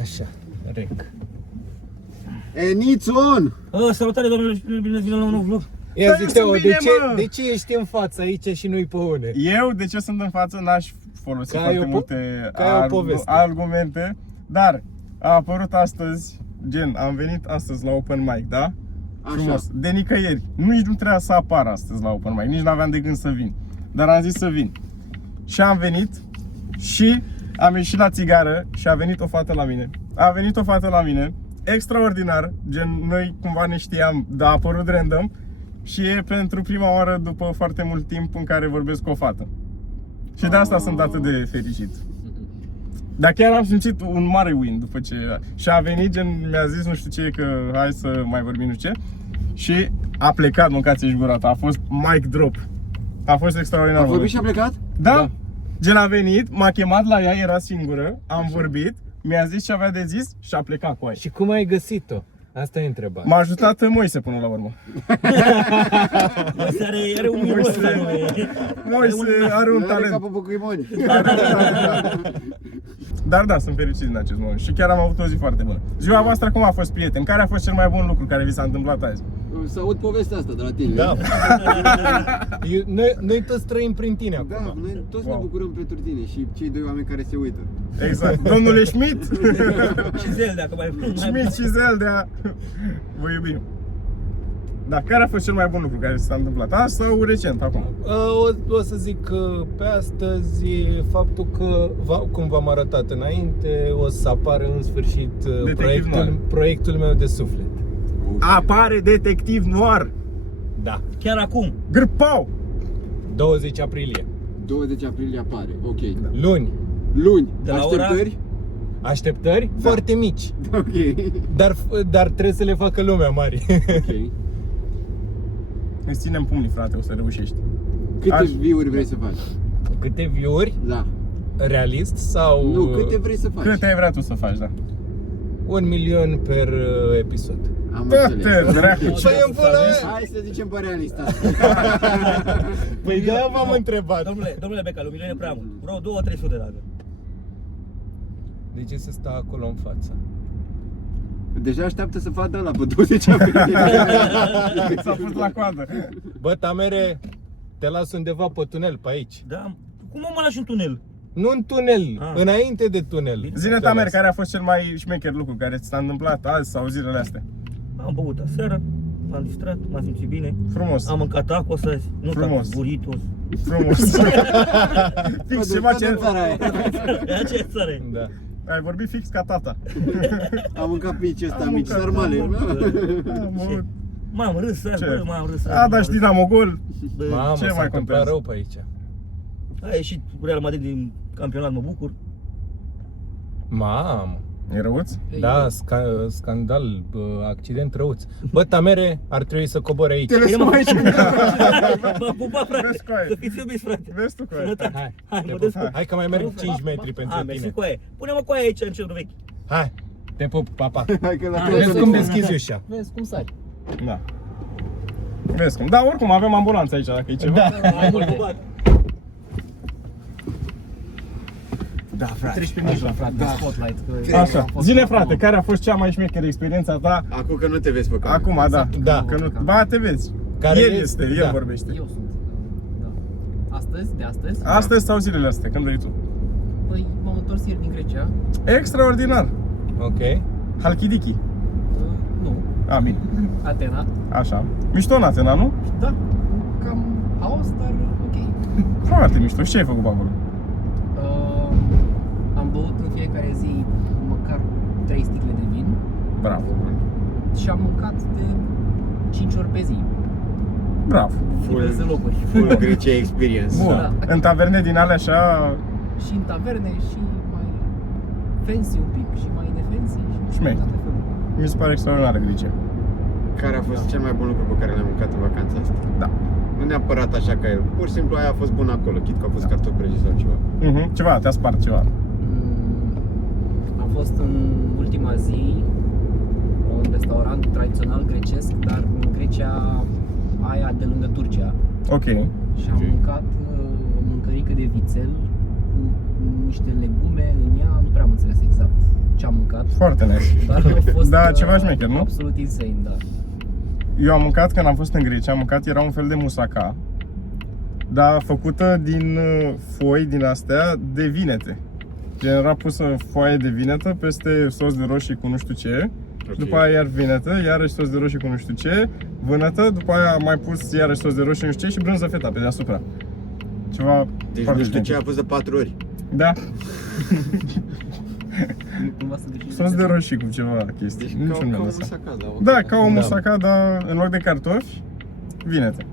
Așa, rec. Enițon! Salutare, doamnelor și bine ați venit la un nou vlog. Ia zi, Teo, bine, de ce ești în față aici și nu-i pe une? Eu, de ce sunt în față, n-aș folosi foarte multe poveste. argumente, dar a apărut astăzi, gen, am venit astăzi la open mic, da? Așa. Frumos, de nicăieri, nici nu trebuia să apar astăzi la open mic, nici n-aveam de gând să vin, dar am zis să vin. Și am venit și am ieșit la țigară și a venit o fată la mine. A venit o fată la mine, extraordinar, gen, noi cumva ne știam, dar a apărut random. Și e pentru prima oară după foarte mult timp în care vorbesc cu o fată. Și de asta sunt atât de fericit. Dar chiar am simțit un mare win după ce... Și a venit, gen, mi-a zis nu știu ce, că hai să mai vorbim nu știu ce. Și a plecat, mâncați-și gura ta, a fost mic drop. A fost extraordinar. A vorbit și a plecat? Da. Gen a venit, m-a chemat la ea, era singură, am vorbit, mi-a zis ce avea de zis și a plecat cu aia. Și cum ai găsit-o? Asta e întrebarea. M-a ajutat Moise până la urmă. Moise are un miros. Moise are un Are talent. capul Pokémon. Dar da, sunt fericit în acest moment și chiar am avut o zi foarte bună. Ziua voastră cum a fost, prieten? Care a fost cel mai bun lucru care vi s-a întâmplat azi? Să aud povestea asta de la tine. Da. Noi toți trăim prin tine acum. Da, noi toți ne bucurăm pentru tine și cei doi oameni care se uită. Exact. Domnule Schmidt Și Zeldea, că mai Schmidt și Zeldea, vă iubim. Da, care a fost cel mai bun lucru care s-a întâmplat? Asta sau recent, acum? O să zic că pe astăzi faptul că, cum v-am arătat înainte, o să apară în sfârșit proiectul meu de suflet. Apare Detectiv Noir. Da. Chiar acum. Grpau! 20 aprilie. 20 aprilie apare, ok. Luni. Luni, De la așteptări? Așteptări? Da. Foarte mici. Ok. Dar trebuie să le facă lumea mari. Ok. Îți ținem pumnii, frate, o să reușești. Câte view-uri vrei să faci? Câte view-uri? Da. Realist sau... Nu, câte vrei să faci? Câte ai vrea tu să faci, da? 1 milion per episod. Am Toate, înțeles. dracu, Ok. ce Păi în până... Hai să zicem pe realist asta. Păi de-aia v-am întrebat. Domnule Beca, 1 milion e prea mult. Vreo 2-300 dacă. De ce să sta acolo în față? Deja așteaptă să facă ăla pe 20 aprilie. S-a pus la coadă. Bă, Tamere, te las undeva pe tunel, pe aici. Da? Cum mă lași în tunel? Nu în tunel, înainte de tunel. Zine, Tamer, care a fost cel mai șmecher lucru care ți s-a întâmplat azi sau zilele astea? Am băut aseară, m-am distrat, m-am simțit bine. Frumos. Am mâncat tacos azi, nu Frumos. tacos, burritos. Frumos. Fix ceva ce... E aceea țară. Da. Ai vorbit fix ca tata. Am mâncat mici ăsta, Am mici mâncat, sarmale. M-am râs azi, Ce? bă, m-am râs azi. A, dar și Dinamo Gol. Mamă, Ce s-a mai întâmplat contează? rău pe aici. A ieșit Real Madrid din campionat, mă bucur. Mamă. E răuț? Da, scandal, accident răuț. Bă, Tamere, ar trebui să cobori aici. Te lăsăm aici. M-a pupat, frate, Vezi cu aia. să fiți iubiți, frate. Vezi tu cu aia. Sănătate. Hai, Te mă pup. descurc. Hai că mai merg 5 metri pentru A, mersi tine. cu aia. Pune-mă cu aia aici în centru vechi. Hai, te pup, papa. Hai că la Vezi cum deschizi ușa. Vezi cum sari. Da. Vezi cum. Da, oricum avem ambulanță aici dacă e ceva. Da. Mai mult pupat. Da, frate. Treci pe mijloc, frate, Da. spotlight. Că Așa. a fost Zile, acolo. frate, care a fost cea mai șmecheră experiența ta? Acum că nu te vezi pe cameră. Acum, da. Da. Că nu... Ba, te vezi. Care El ești? este, el Da. vorbește. Eu sunt. Da. Astăzi, de astăzi. Astăzi sau zilele astea, când vrei tu? Păi m-am întors ieri din Grecia. Extraordinar. Ok. Halkidiki. Nu. A, bine. Atena. Așa. Mișto în Atena, nu? Da. Cam haos, dar ok. Foarte mișto. Și ce ai făcut pe acolo? Am băut în fiecare zi măcar 3 sticle de vin Bravo. și am mâncat de 5 ori pe zi. Bravo. Diverse locuri. Full Grecia experience. Bun. Da. În taverne din alea așa... Și în taverne și mai fancy un pic și mai nefancy și Șmecher. toate felurile. Mi se pare extraordinară Grecia. Care a fost cel mai bun lucru pe care l-am mâncat în vacanța asta? Da. Nu neapărat așa ca el. Pur și simplu aia a fost bună acolo, chit că a fost cartofi prăjiți sau ceva. Ceva, te-a spart ceva. Am fost în ultima zi un restaurant tradițional grecesc, dar în Grecia aia de lângă Turcia. Ok. Și am mâncat o mâncărică de vițel cu niște legume în ea, nu prea am înțeles exact ce am mâncat. mâncat. Foarte nice. Dar a fost Da, ceva șmecher, nu? absolut insane, da. Eu am mâncat când am fost în Grecia, am mâncat, era un fel de moussaka, dar făcută din foi din astea de vinete. Gen era pusă foaie de vinetă peste sos de roșii cu nu știu ce. Ok. După aia iar vinetă, iarăși sos de roșii cu nu știu ce, vânătă, după aia am mai pus iarăși sos de roșii nu știu ce și brânză feta pe deasupra. Ceva Deci foarte nu știu ce șmecher. a pus de 4 ori. Da, Nu cumva să greșești. sos de roșii cu ceva chestii. Deci Niciun ca mi-a un lăsat. moussaka, da. ok. Da, ca o Da. moussaka, dar în loc de cartofi, vinete.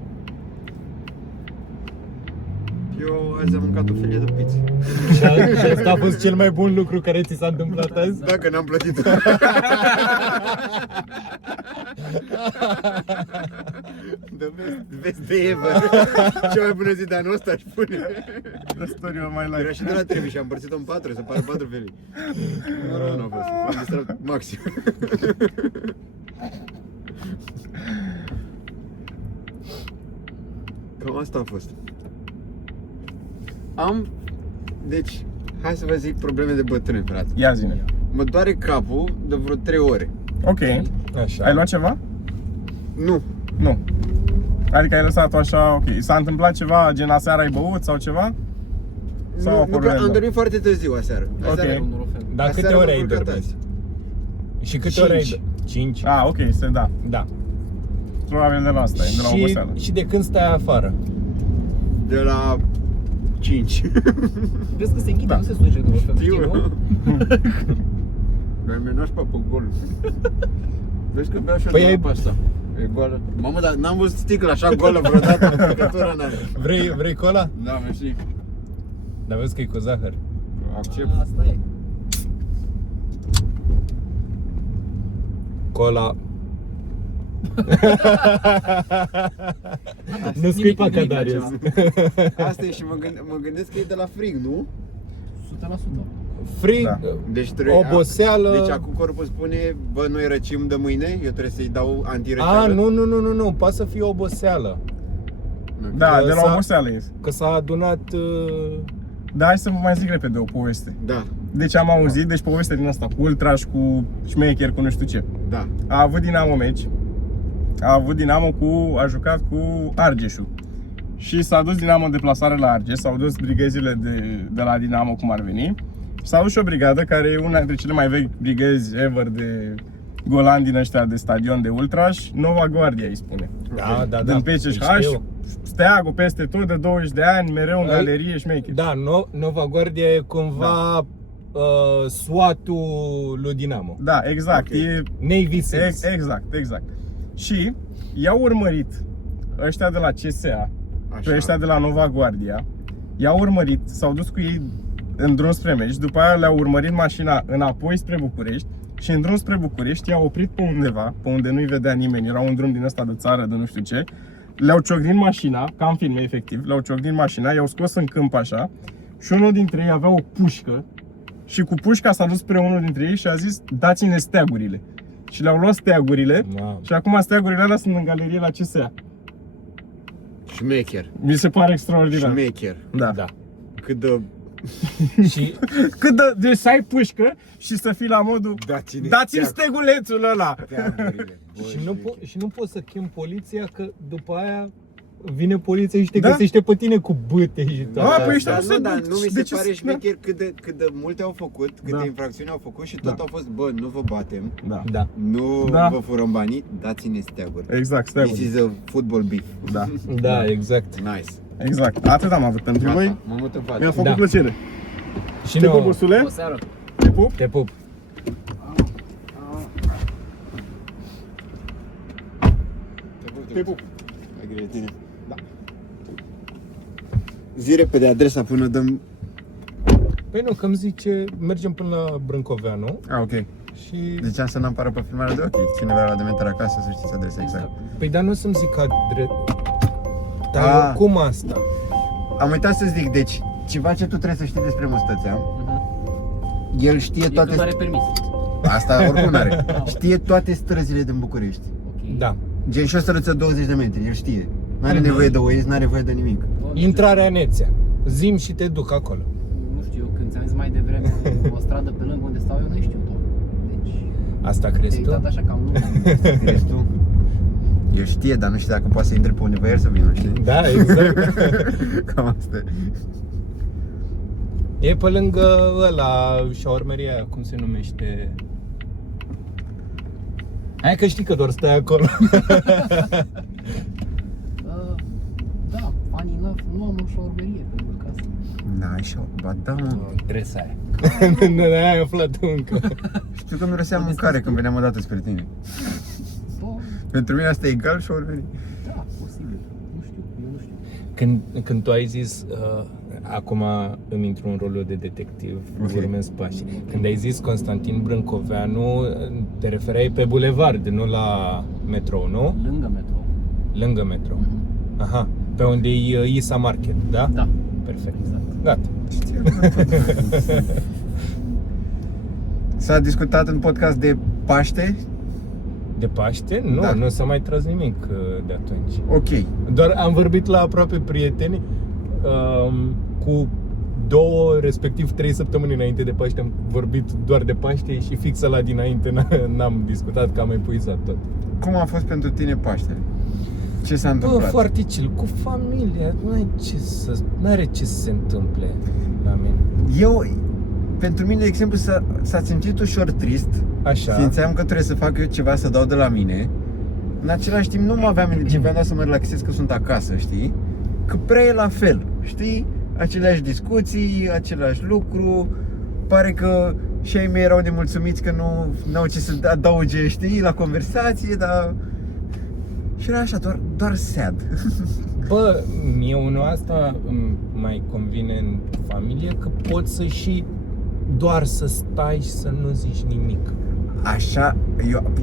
Eu azi am mâncat o felie de pizza. Și asta a fost cel mai bun lucru care ți s-a întâmplat azi? Dacă n-am plătit. The best day ever. Cea mai bună zi de anul ăsta, aș spune. The story of my Era life. și de la Trevi și am împărțit-o în 4, să pară 4 felii. Nu a fost, m-am distrat maxim. Cam asta a fost. Deci, hai să vă zic probleme de bătrâni, frate. Ia zine. Mă doare capul de vreo 3 ore. Ok. Așa. Ai luat ceva? Nu. Nu. Adică ai lăsat-o așa, ok. S-a întâmplat ceva, gen aseară ai băut sau ceva? Sau a Nu, apărut că am random? dormit foarte târziu aseară. Aseară, Un norofen. Dar câte aseară ore m-am ai culcat dormit? azi. Și câte ore ai 5. dormit? 5? Ah, ok, se da. Da. Probabil de la asta, e de la oboseală. Și de când stai afară? De la 5. Vezi că se închide, Da. nu se suge norofen, Știu. știi, nu? Mi-am menaș pe gol. Vezi că beau și Păi eu de ai- apa asta. E goală. Mamă, dar n-am văzut sticlă așa goală vreodată. Picătura n-are. Vrei cola? Da, mersi. Dar vezi că e cu zahăr. Accept. Asta e. Cola. Nu scuipa ca nimic Darius. altceva. Asta e și mă gândesc că e de la frig, nu? 100%. Frig, Da. Deci oboseală. Deci acum corpul spune, bă, noi răcim de mâine, eu trebuie să-i dau antirăceală. nu, poate să fie oboseală. Da, de la S-a- oboseală e. Că s-a adunat Da, hai să vă mai zic repede o poveste. Da, Deci am auzit, deci povestea din asta cu ultraș, cu șmecher, cu nu știu ce. da. A avut Dinamo meci. A avut Dinamo a jucat cu Argeșul. Și s-a dus Dinamo în deplasare la Argeș, s-au dus brigăzile de la Dinamo cum ar veni. S-a dus și o brigadă care e una dintre cele mai vechi brigăzi ever de golani din ăștia de stadion de ultraș, Nova Guardia îi spune. Da, Din PCH, știu. steagul peste tot de 20 de ani, mereu în Ai- galerie șmecher. Da, Nova Guardia e cumva SWAT-ul lui Dinamo. Da, exact. Ok. E Navy Seals. Exact. Și i-au urmărit ăștia de la CSA, pe ăștia de la Nova Guardia, i-au urmărit, s-au dus cu ei în drum spre meci, după aia le-au urmărit mașina înapoi spre București și în drum spre București i-au oprit pe undeva, pe unde nu-i vedea nimeni, era un drum din ăsta de țară, de nu știu ce, le-au ciocnit mașina, ca în filme efectiv, le-au ciocnit mașina, i-au scos în câmp așa și unul dintre ei avea o pușcă și cu pușca s-a dus spre unul dintre ei și a zis, dați-ne steagurile. Și le-au luat steagurile Wow. și acum steagurile alea sunt în galerie la CSA. Șmecher. Mi se pare extraordinar. Șmecher. Da. Cât de... Și Cât de să ai pușcă și să fii la modul Dați-ne dați-mi stegulețul ăla. steagurile. Bă, șmecher. și nu poți să chem poliția, că după aia vine poliția și te Da? găsește pe tine cu bâte și Da, toate păi astea. ăștia Dar nu se duc. nu mi De se ce pare să- șmecher cât de multe au făcut, câte Da. infracțiuni au făcut și tot Da. au fost, bă, nu vă batem, Da. Da, nu Da. vă furăm banii, dați-ne steaguri. Exact, This steagul. is a football beef. Da. da, exact. Nice. Exact. Atât am avut pentru voi. Gata, mă mut în față. Mi-a făcut Da. plăcere. Și Te pup, nu, ursule? O seară. Te pup. te pup. Te pup. Mai greu de tine. Da. Zi repede adresa până dăm... Păi nu, că îmi zice, mergem până la Brâncoveanu Ah, ok. și... Deci am să n-apară pe filmarea de ok. Cine vrea la Demeter acasă să știți adresa exact. Păi dar nu o să-mi zic Dar Ah. cum asta? Am uitat să zic, deci, ceva ce tu trebuie să știi despre Mustățea, el știe E toate... cât are permis. Asta oricum n-are. Știe toate străzile din București. Ok. Da. Gen și o străță 20 de metri, el știe. N-are nevoie de Waze, n-are nevoie de nimic. Bă, nu știu, Intrarea Nețea. Zim și te duc acolo. Nu știu, eu când ți-am zis mai devreme o stradă pe lângă unde stau eu, nu știu tot. Asta Te-ai crezi tu? uitat așa cam nu. Crezi tu? El știe, dar nu știu dacă poate să intre pe undeva el să vină, știi? Da, exact. Cam asta. E pe lângă ăla, șaormeria aia, cum se numește? Hai că știi că doar stai acolo. Da, funny enough, nu am o șaurmerie pentru casă. N-ai ba da, mă. Trebuie să ai. Nu ai aflat încă. Știu că miroseam mâncare când veneam odată spre tine. Bă, Pentru mine asta e egal și ori. da, posibil. Nu știu, eu nu știu. Când tu ai zis, acum îmi intru în rolul de detectiv, Ok. urmez pașii. Când ai zis Constantin Brâncoveanu, te referai pe bulevard, nu la metrou, nu? Lângă metro. Lângă metrou. Mhm. Aha, pe unde e Isa Market, da? Da. Perfect. Exact. Gata. S-a discutat în podcast de Paște? De Paște? Nu, Da. nu s-a mai tras nimic de atunci. Ok. Doar am vorbit la aproape prieteni cu 2, respectiv 3 săptămâni înainte de Paște am vorbit doar de Paște și fix la dinainte n-am discutat, că am epuizat tot. Cum a fost pentru tine Paștele? Ce s-a Bă, întâmplat? foarte chill, cu familia, n-are ce să se întâmple la mine. Eu, pentru mine, de exemplu, s-a simțit ușor trist. Așa. Simțeam că trebuie să fac eu ceva, să dau de la mine. În același timp nu mă aveam energie, vreau doar să mă relaxez că sunt acasă, știi? Că prea e la fel, știi? Aceleași discuții, același lucru. Pare că și ai mei erau nemulțumiți că nu au ce să adauge, știi, la conversație, dar... Și era așa, doar sad. Bă, mie unul asta îmi mai convine în familie, că poți să și doar să stai și să nu zici nimic. Așa,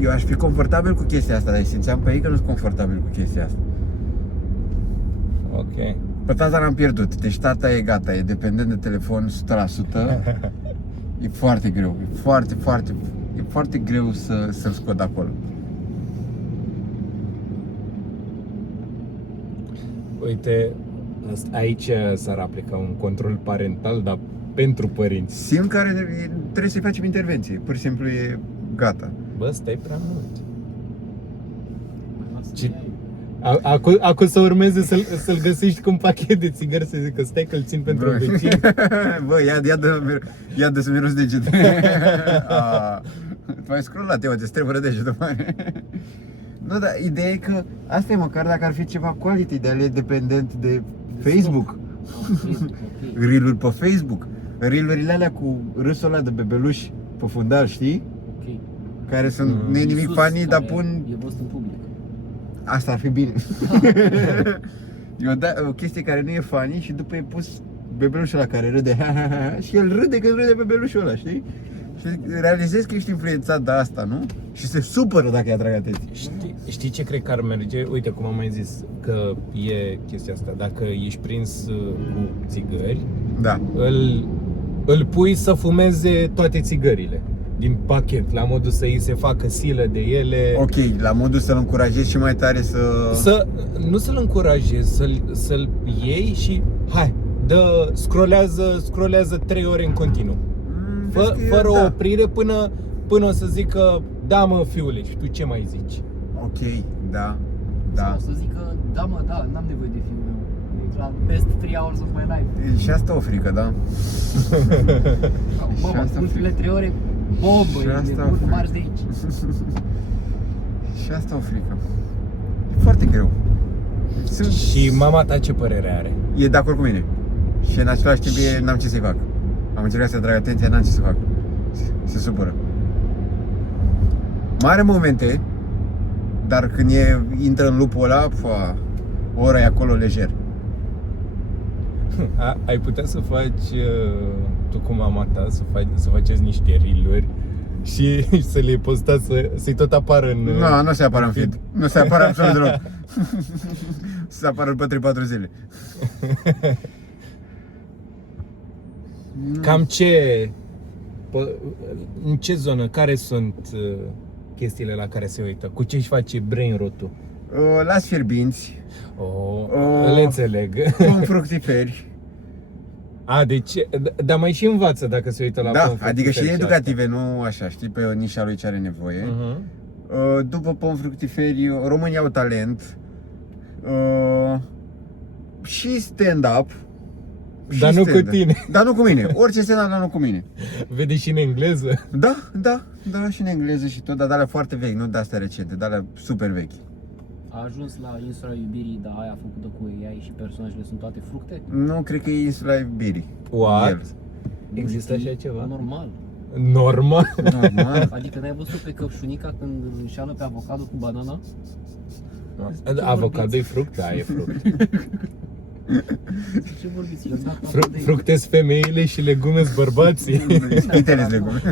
eu aș fi confortabil cu chestia asta, dar simțeam pe ei că nu sunt confortabil cu chestia asta. Ok. Pe tata l-am pierdut, deci tata e gata, e dependent de telefon 100%. E foarte greu, e foarte greu să-l scot de acolo. Uite, aici s-ar aplica un control parental, dar pentru părinți. Simt că trebuie să-i facem intervenție, pur și simplu e gata. Bă, stai prea mult. Lasă Ce- că ai. Acum să urmeze să-l găsești cu un pachet de țigări, să zic că stai că-l țin pentru Bă. vecin. Bă, ia de să miros degete. Tu ai scrollat, eu te strevără degetul mare. Nu, dar ideea e că asta e, măcar dacă ar fi ceva quality, de e dependent de Facebook. Ok. Reel-uri pe Facebook. Reel-urile alea cu râsul ăla de bebeluși pe fundal, știi? Ok. Care sunt nu e nimic Iisus, funny, dar care pun... E văzut în public. Asta ar fi bine. E o chestie care nu e funny și după e pus bebelușul ăla care râde și el râde când râde bebelușul ăla, știi? Și realizezi că ești influențat de asta, nu? Și se supără dacă îi atrag atenție. Știi ce cred că ar merge? Uite, cum am mai zis, că e chestia asta. Dacă ești prins cu țigări, Da. îl pui să fumeze toate țigările din pachet, la modul să îi se facă silă de ele. Ok, la modul să-l încurajezi și mai tare Nu să-l încurajezi, să-l iei și hai, scrollează 3 ore în continuu. Vezi că e- Fără da. oprire până o să zică da mă fiule, și tu ce mai zici? Ok, da. Da. Sau să zic că, da mă, da, n-am nevoie de fiul meu. La best 3 hours of my life. E și asta o frică, da? Mamă, asta ultimele 3 ore, bombă, Și e asta nebun, frică. marș de aici. Și asta o frică. E foarte greu. Și mama ta ce părere are? E de acord cu mine. Și în același timp n-am ce să-i fac. Am încercat să atrag atenția, n-am ce să fac. Se supără. Mai are momente, dar când intră în lupul ăla, ora e acolo lejer. Ai putea să faci tu cu mama ta, să faceți niște reel-uri și să le postați, să-i tot apară în... Nu se apară în feed. Nu se apară absolut deloc. Se apară după 3-4 zile. Cam în ce zonă, care sunt chestiile la care se uită? Cu ce își face brain rot-ul? Las fierbinți, Le înțeleg. cum fructiferi, Deci, dar mai și învață dacă se uită la Da, pom adică și fructiferi educative, nu așa, știi, pe nișa lui ce are nevoie. astea. După pom fructiferi, românii au talent. Și stand-up. și Dar nu cu stand-up. tine. Dar nu cu mine. Orice stand-up, dar nu cu mine. Vede și în engleză. Da, și în engleză și tot, dar de alea foarte vechi, nu de astea recente, de alea super vechi. A ajuns la insula iubirii, dar aia făcută cu AI și personajele sunt toate fructe? Nu, cred că e insula iubirii. What? El. Există așa ceva? Normal. Normal. Normal. Adică n-ai văzut pe Căpșunica când îl înșeală pe avocado cu banana? Avocado e fruct? Da, e fruct. Ce vorbiți? Eu dat Fructe-s femeile și legume-s bărbații. Spitele legume.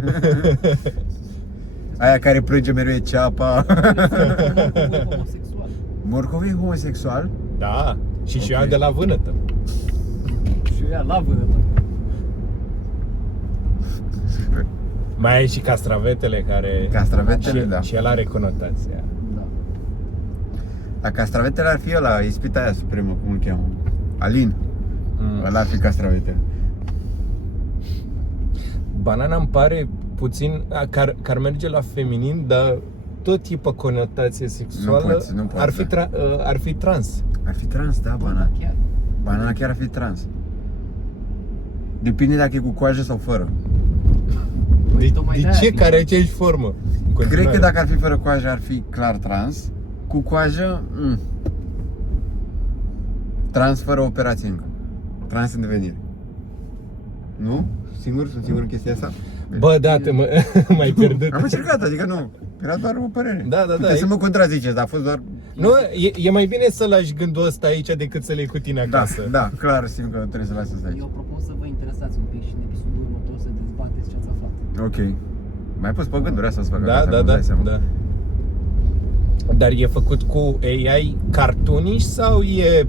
Aia care plânge mereu e ceapa. homosexual. Morcov e homosexual? Da, și eu Ok. am de la vânătă. Și eu ia la vânătă. Mai ai și castravetele care... Castravetele, și, da. Și el are conotația. Da. Dar castravetele ar fi ăla, ispita aia supremă, cum îl cheamă? Alin. Ăla ar fi castravetele. Banana îmi pare puțin... Că ar merge la feminin, dar tot e pe conotație sexuală. Nu poți, ar fi ar fi trans. Ar fi trans, da, banana. Chiar. Banana chiar ar fi trans. Depinde dacă e cu coajă sau fără. Păi, tocmai De de-aia ce? fi Care trans. aceeași formă? În Cred continuare. că dacă ar fi fără coajă ar fi clar trans. Cu coajă, trans fără operație încă. Trans în devenire. Nu? Sunt sigur în chestia asta? Bă, da, m-ai pierdut. Am încercat, adică nu. Era doar o părere. Da, da, Puteți e- să mă contraziceți, dar a fost doar... Nu, e mai bine să lași gândul ăsta aici decât să le iei cu tine Da, acasă. da, clar simt că trebuie să las asta aici. Eu propun să vă interesați un pic și în episodul următor să dezbateți ce ați aflat. Ok. Mai pus pe gânduri asta să fac Da, acasă, da, acum da, dai seama. da. Dar e făcut cu AI cartoonish sau e...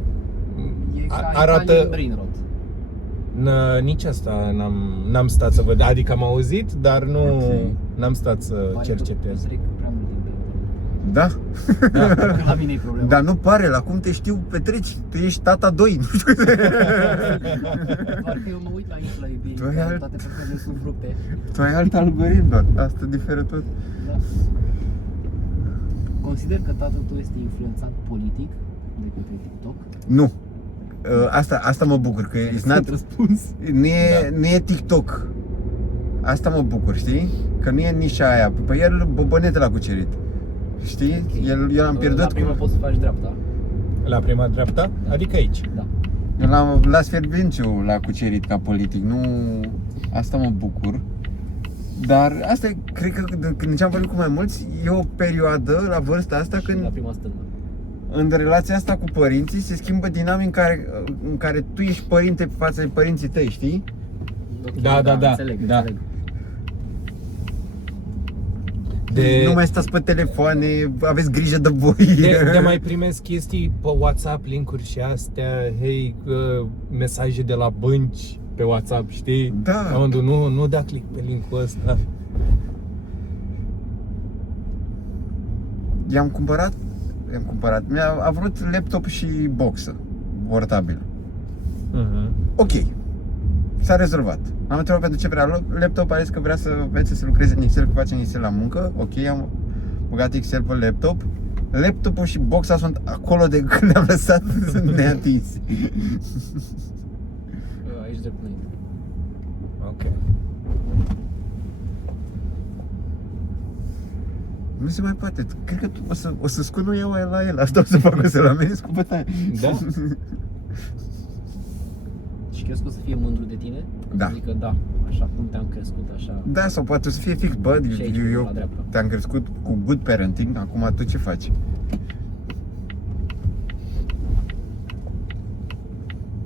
E ca arată... Italian Brainrot. Nici asta n-am stat să văd. Adică am auzit, dar nu Ok. n-am stat să Pare că cercetez. îți trec prea mult timp pe Da? internet. Că la mine e problema. Dar nu pare, la cum te știu petreci, tu ești tata 2, nu știu. Doar că eu mă uit la insula iubirii, Tu ai care alt- toate persoanele sunt fructe. Tu ai alt algoritm, doar. Asta diferă tot. Da. Consider că tatăl tău este influențat politic de către TikTok. Nu. Asta mă bucur, că it's not, Răspuns. nu e TikTok. Asta mă bucur, știi? Că nu e nișa aia. Păi el bobănete l-a cucerit. Știi? Eu l-am La pierdut prima cu... poți să faci dreapta. La prima dreapta? Adică aici. Da. Eu la Sfierbenciu l-a cucerit ca politic, nu... Asta mă bucur. Dar asta e, cred că când am vorbit cu mai mulți, e o perioadă la vârsta asta Și la când prima stângă. în relația asta cu părinții se schimbă dinamica în care tu ești părinte față de părinții tăi, știi? Ok, Da. Înțeleg, Da. înțeleg. Nu mai stați pe telefoane, aveți grijă de voi. De mai primesc chestii pe WhatsApp, linkuri și astea, hei, mesaje de la bănci pe WhatsApp, știi? Da. La unde nu da click pe linkul ăsta. I-am cumpărat. A vrut laptop și boxă portabil. Ok. S-a rezolvat. Am întrebat pentru ce vrea laptop, a zis că vrea să învețe să lucreze în Excel, că face în Excel la muncă. Ok, am băgat Excel pe laptop. Laptopul și boxa sunt acolo de când le-am lăsat, sunt neatinse. Aici drept înainte. Ok. Nu se mai poate. Cred că o să scunu eu la el. Asta o să fac, o să-l amenez cu bătaie. Da? Și crezi că o să fie mândru de tine? Da. Adică da, așa cum te-am crescut, așa. Da, sau poate o să fie fix, bă, Și aici, eu la dreapta. te-am crescut cu good parenting, acum tu ce faci?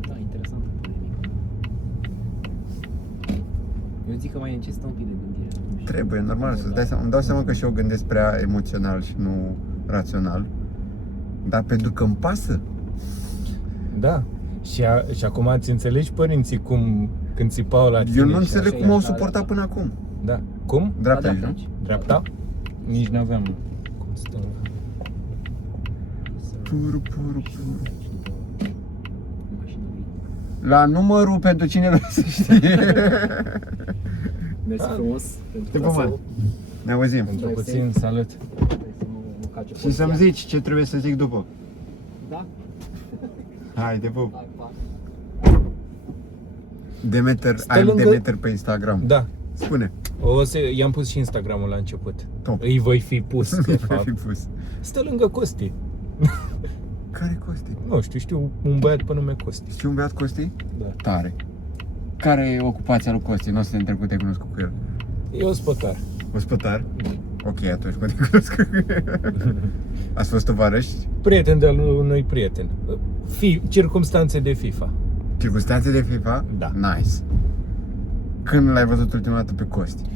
Da, interesantă polemică. Eu zic că mai necesită un pic de gândire. atunci. Trebuie, normal, să-ți dai seama. Îmi dau seama că și eu gândesc prea emoțional și nu rațional. Dar pentru că îmi pasă. Da. Și acum îți înțelegi părinții când țipau la tine Eu nu și înțeleg așa? cum au Da, suportat da. până acum. Da. Cum? Dreapta Da, aici, nu? aici. Dreapta? Nici n-aveam cum stânga. Puru, puru, puru. Mașina lui. La numărul pentru cine vrei să știe. Mersi frumos pentru Te pup, man. Ne auzim. Pentru puțin, salut. Și să-mi zici ce trebuie să zic după. Da? Hai, te pup. Hai, pa. Demeter, Stă I'm lângă- Demeter pe Instagram. Da. Spune. I-am pus și Instagramul la început. Top. Îi voi fi pus, de Ai fapt. fi pus. Stă lângă Costi. Care Costi? Nu știu un băiat pe nume Costi. Știi un beat Costi? Da. Tare. Care e ocupația lui Costi? Nu o să te întreb că te-ai cunoscut cu el. E ospătar. Ospătar? Ok, atunci mă te cunosc cu el. Ați fost tovarăși? Prieten de-al unui prieten. Circumstanțe de FIFA. Circunstanțe de FIFA? Da. Nice. Când l-ai văzut ultima dată pe Costi?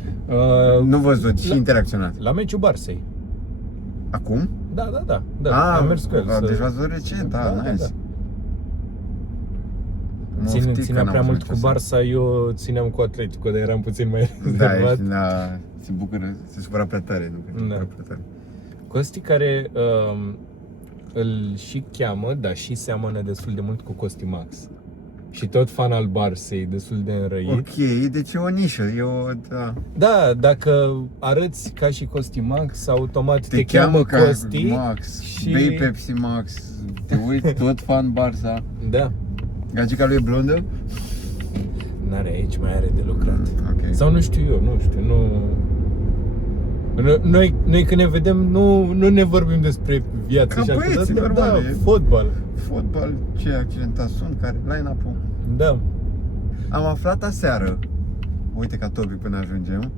Nu văzut și la- interacționat. La meciul Barsei. Acum? Da. Am mers cu el. Deci v-ați văzut recent, da, nice. Ținea prea mult cu Barça, eu țineam cu Atletico, dar eram puțin mai Da, rezervat. ești, da, se bucură, se supăra prea tare, nu? Se Da. supăra prea tare. Costi care îl și cheamă, dar și seamănă destul de mult cu Costi Max. Și tot fan al Barsei, destul de înrăit. Ok, deci e o nișă, da. Da, dacă arăți ca și Costi Max, automat te cheamă ca Costi. Max, și- bei Pepsi Max, te uiți, tot fan Barça. Da. Gagica lui e blondă? N-are aici, mai are de lucrat. Ok. Sau nu știu eu, Noi când ne vedem nu ne vorbim despre viață Ca și băieți, altceva, dar normal, da, e- fotbal. Fotbal, ce accidentat sunt, care, line-up-ul. Da, Am aflat aseară, uite ca topic până ajungem,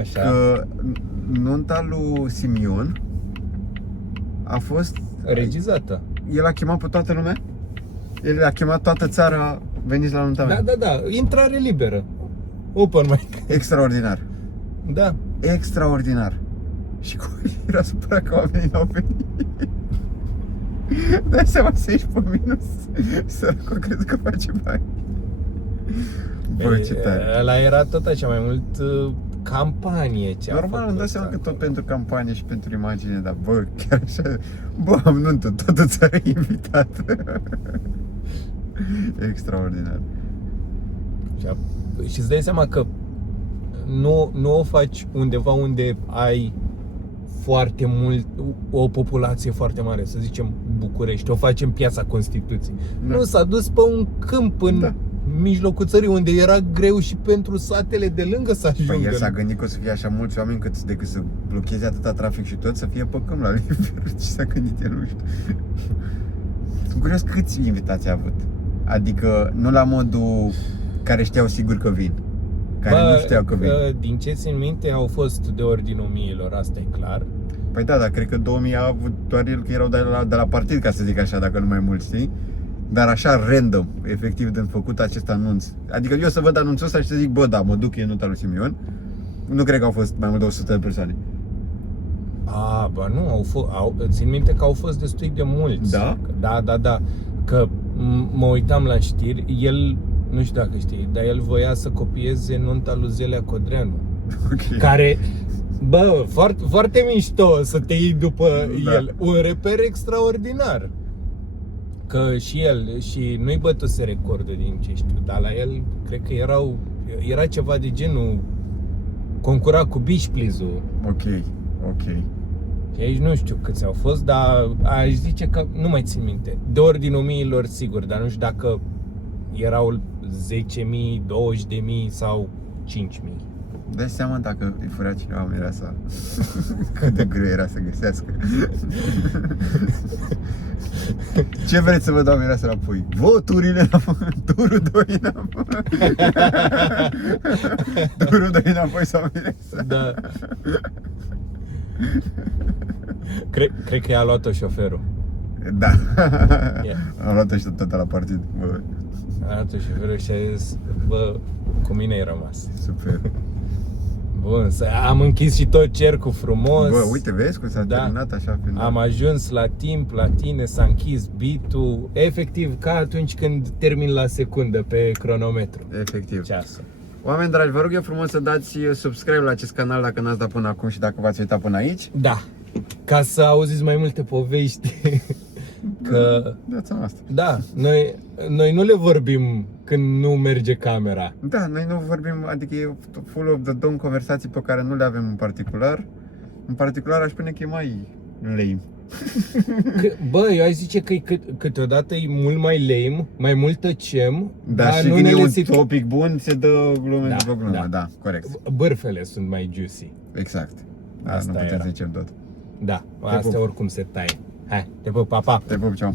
așa. că nunta lui Simion a fost... Regizată. El a chemat pe toată lumea? El a chemat toată țara, veniți la nunta mea. Da, intrare liberă. Open mic. Extraordinar. Da. Extraordinar. Și cum era supărat că oamenii n-au venit. Dai seama să ieși pe minus. Săracul crezi că face bani. Bă, ce tare. Ăla era tot așa mai mult campanie ce a Normal, făcut îmi dau seama că tot acolo. pentru campanie și pentru imagine, dar bă, chiar așa, bă, am nuntă, toată țara e invitată. Extraordinar. Și îți dai seama că nu o faci undeva unde ai foarte mult, o populație foarte mare, să zicem București, o faci în Piața Constituției. Da. Nu, s-a dus pe un câmp în mijlocul țării unde era greu și pentru satele de lângă să ajungă. Păi el s-a gândit că o să fie așa mulți oameni decât să blocheze atâta trafic și tot, să fie pe câmp la liber. Ce s-a gândit el, nu știu. Sunt curios câți invitați a avut. Adică nu la modul care știau sigur că vin. Care nu știau că vin. Din ce țin minte, au fost de ordinul miilor, asta e clar. Păi da, dar cred că 2000 a avut doar el, că erau de la partid, ca să zic așa, dacă nu mai mulți, știi? Dar așa, random, efectiv, de făcut acest anunț. Adică eu să văd anunțul ăsta și să zic, bă, da, mă duc, e nunta lui Simion. Nu cred că au fost mai mult de 100 de persoane. Bă, nu, țin minte că au fost destui de mulți. Da? Da. Că mă uitam la știri, el, nu știu dacă știi, dar el voia să copieze nunta lui Zelea Codreanu. Ok. Care, bă, foarte, foarte mișto să te iei după Da. el. Un reper extraordinar. Că și el, și nu-i bătuse recordul din ce știu, dar la el, cred că era ceva de genul, concura cu Beach Please-ul. Ok. Și aici nu știu câți au fost, dar aș zice că nu mai țin minte. De ordinul miilor, sigur, dar nu știu dacă erau 10.000, 20.000 sau 5.000. Dai seama dacă îi furea cineva mireasa, cât de greu era să găsească. Ce vreți să vă dau mireasa înapoi? Voturile înapoi, turul 2 înapoi. Turul 2 înapoi sau mireasa? Da. Cred că i-a luat-o șoferul. Da. Yeah. Am luat-o și tot la partid. Bă, A luat-o șoferul și a zis, bă, cu mine ai rămas. super. Bun, am închis și tot cercul frumos. Bă, uite, vezi cum s-a terminat așa final. Am ajuns la timp, la tine, s-a închis beat-ul. Efectiv, ca atunci când termin la secundă pe cronometru. Efectiv. Ceasul. Oameni dragi, vă rog eu frumos să dați subscribe la acest canal dacă n-ați dat până acum și dacă v-ați uitat până aici. Da, ca să auziți mai multe povești Că, Viața noastră. da, noi nu le vorbim când nu merge camera. Da, noi nu vorbim, adică e full of the dome conversații pe care nu le avem în particular. În particular aș spune că e mai lame. Bă, eu aș zice că câteodată e mult mai lame, mai mult tăcem, Dar și în vine unele un topic bun, se dă glume Da, după glumă, da. da, corect. Bârfele sunt mai juicy. Exact. Da, Asta nu putem era. să zicem tot. Da, Te astea pup. oricum se taie. Hai, te pup, pa, pa! Te pup, ceau.